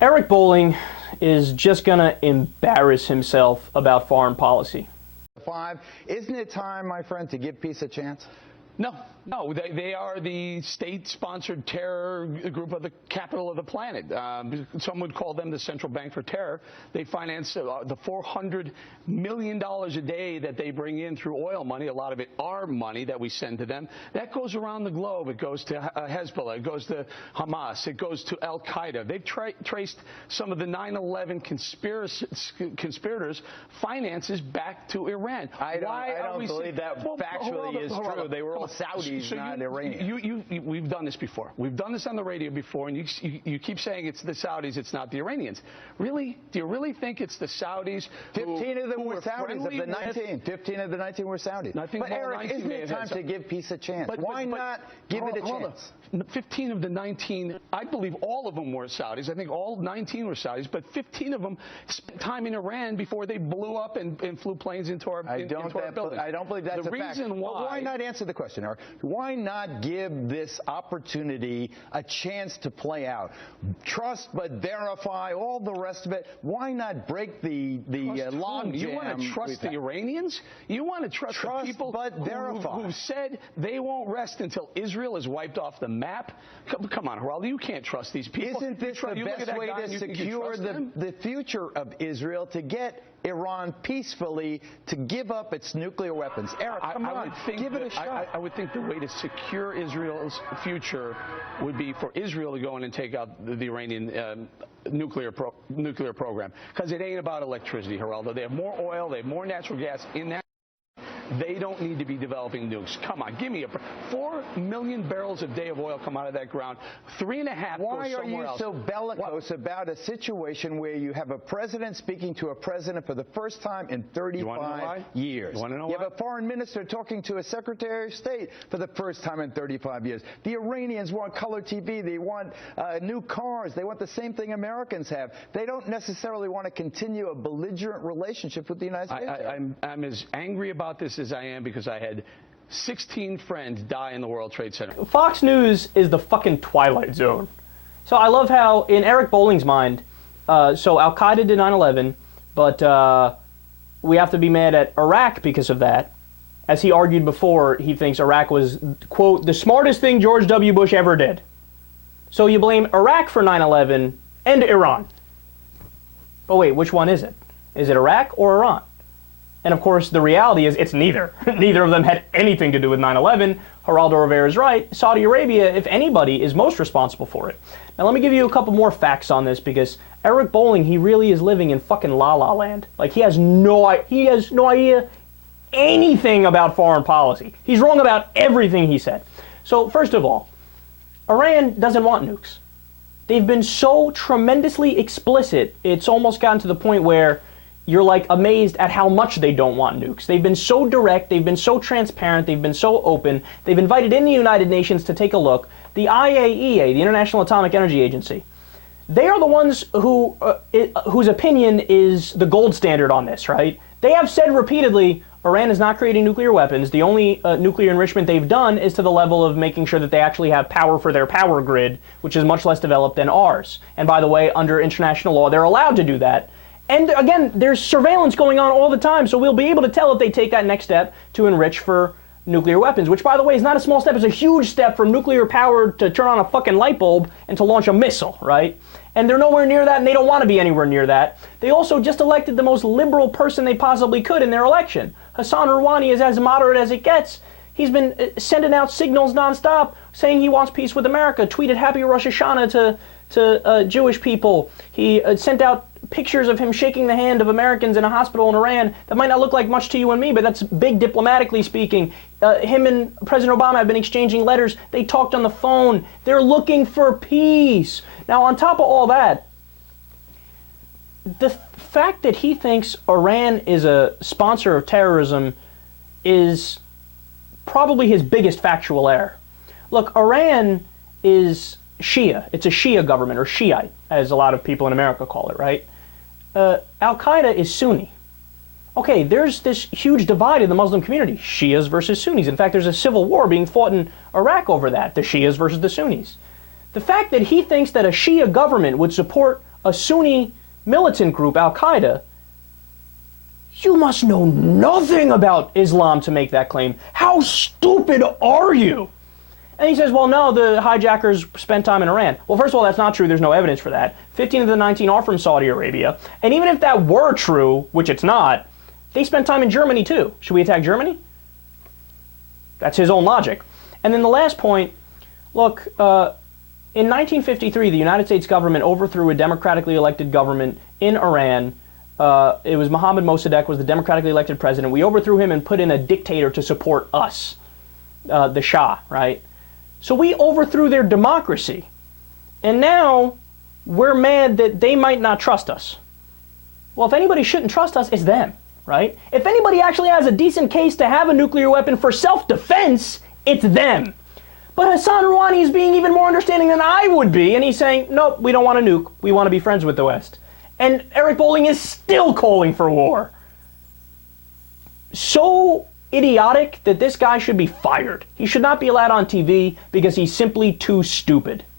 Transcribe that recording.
Eric Bolling is just going to embarrass himself about foreign policy. Isn't it time, my friend, to give peace a chance? No, they are the state-sponsored terror group of the capital of the planet. Some would call them the central bank for terror. They finance the $400 million a day that they bring in through oil money. A lot of it our money that we send to them. That goes around the globe. It goes to Hezbollah. It goes to Hamas. It goes to Al-Qaeda. They've traced some of the 9/11 conspirators' finances back to Iran. I don't believe that factually is true. They were all Saudis, not Iranians. We've done this before. We've done this on the radio before, and you keep saying it's the Saudis, it's not the Iranians. Really? Do you really think it's the Saudis? 15 of them were Saudis of the 19. 15 of the 19 were Saudis. But Eric, isn't it time to give peace a chance? Why not give it a chance? 15 of the 19, I believe all of them were Saudis. I think all 19 were Saudis, but 15 of them spent time in Iran before they blew up and flew planes into our buildings. I don't believe that's a fact. Why not answer the question, Eric? Why not give this opportunity a chance to play out? Trust but verify, all the rest of it. Why not break the logjam? You want to trust the Iranians? You want to trust the people who said they won't rest until Israel is wiped off the map? Come on, Geraldo, you can't trust these people. Isn't this the best way to secure the future of Israel, to get Iran peacefully to give up its nuclear weapons? Eric, come on, give it a shot. I would think the way to secure Israel's future would be for Israel to go in and take out the Iranian nuclear program, because it ain't about electricity, Geraldo. They have more oil, they have more natural gas in that. They don't need to be developing nukes. Come on, give me 4 million barrels a day of oil come out of that ground. 3.5 Why are you so bellicose about a situation where you have a president speaking to a president for the first time in 35 years? You want to know why? You have a foreign minister talking to a secretary of state for the first time in 35 years. The Iranians want color TV. They want new cars. They want the same thing Americans have. They don't necessarily want to continue a belligerent relationship with the United States. I'm as angry about this as I am because I had 16 friends die in the World Trade Center. Fox News is the fucking Twilight Zone. So I love how, in Eric Bolling's mind, so Al-Qaeda did 9/11, but we have to be mad at Iraq because of that. As he argued before, he thinks Iraq was, quote, the smartest thing George W. Bush ever did. So you blame Iraq for 9/11 and Iran. But wait, which one is it? Is it Iraq or Iran? And of course, the reality is it's neither. Neither of them had anything to do with 9/11. Geraldo Rivera is right. Saudi Arabia, if anybody, is most responsible for it. Now let me give you a couple more facts on this, because Eric Bolling, he really is living in fucking la-la land. Like, he has no idea anything about foreign policy. He's wrong about everything he said. So first of all, Iran doesn't want nukes. They've been so tremendously explicit, it's almost gotten to the point where you're like amazed at how much they don't want nukes. They've been so direct, they've been so transparent, they've been so open. They've invited in the United Nations to take a look. The IAEA, the International Atomic Energy Agency, they are the ones who whose opinion is the gold standard on this, right? They have said repeatedly, Iran is not creating nuclear weapons. The only nuclear enrichment they've done is to the level of making sure that they actually have power for their power grid, which is much less developed than ours. And by the way, under international law, they're allowed to do that. And again, there's surveillance going on all the time, so we'll be able to tell if they take that next step to enrich for nuclear weapons, which, by the way, is not a small step. It's a huge step from nuclear power to turn on a fucking light bulb and to launch a missile, right? And they're nowhere near that, and they don't want to be anywhere near that. They also just elected the most liberal person they possibly could in their election. Hassan Rouhani is as moderate as it gets. He's been sending out signals nonstop saying he wants peace with America, tweeted Happy Rosh Hashanah to Jewish people. He sent out pictures of him shaking the hand of Americans in a hospital in Iran. That might not look like much to you and me, but that's big diplomatically speaking. Him and President Obama have been exchanging letters. They talked on the phone. They're looking for peace. Now, on top of all that, the fact that he thinks Iran is a sponsor of terrorism is probably his biggest factual error. Look, Iran is Shia. It's a Shia government, or Shiite, as a lot of people in America call it, right? Al-Qaeda is Sunni. Okay, there's this huge divide in the Muslim community, Shias versus Sunnis. In fact, there's a civil war being fought in Iraq over that, the Shias versus the Sunnis. The fact that he thinks that a Shia government would support a Sunni militant group, Al-Qaeda, you must know nothing about Islam to make that claim. How stupid are you? And he says, well, no, the hijackers spent time in Iran. Well, first of all, that's not true. There's no evidence for that. 15 of the 19 are from Saudi Arabia. And even if that were true, which it's not, they spent time in Germany too. Should we attack Germany? That's his own logic. And then the last point, look, in 1953, the United States government overthrew a democratically elected government in Iran. It was Mohammad Mossadegh was the democratically elected president. We overthrew him and put in a dictator to support us, the Shah, right? So we overthrew their democracy. And now we're mad that they might not trust us. Well, if anybody shouldn't trust us, it's them, right? If anybody actually has a decent case to have a nuclear weapon for self-defense, it's them. But Hassan Rouhani is being even more understanding than I would be, and he's saying, nope, we don't want to nuke. We want to be friends with the West. And Eric Bolling is still calling for war. So idiotic that this guy should be fired. He should not be allowed on TV because he's simply too stupid.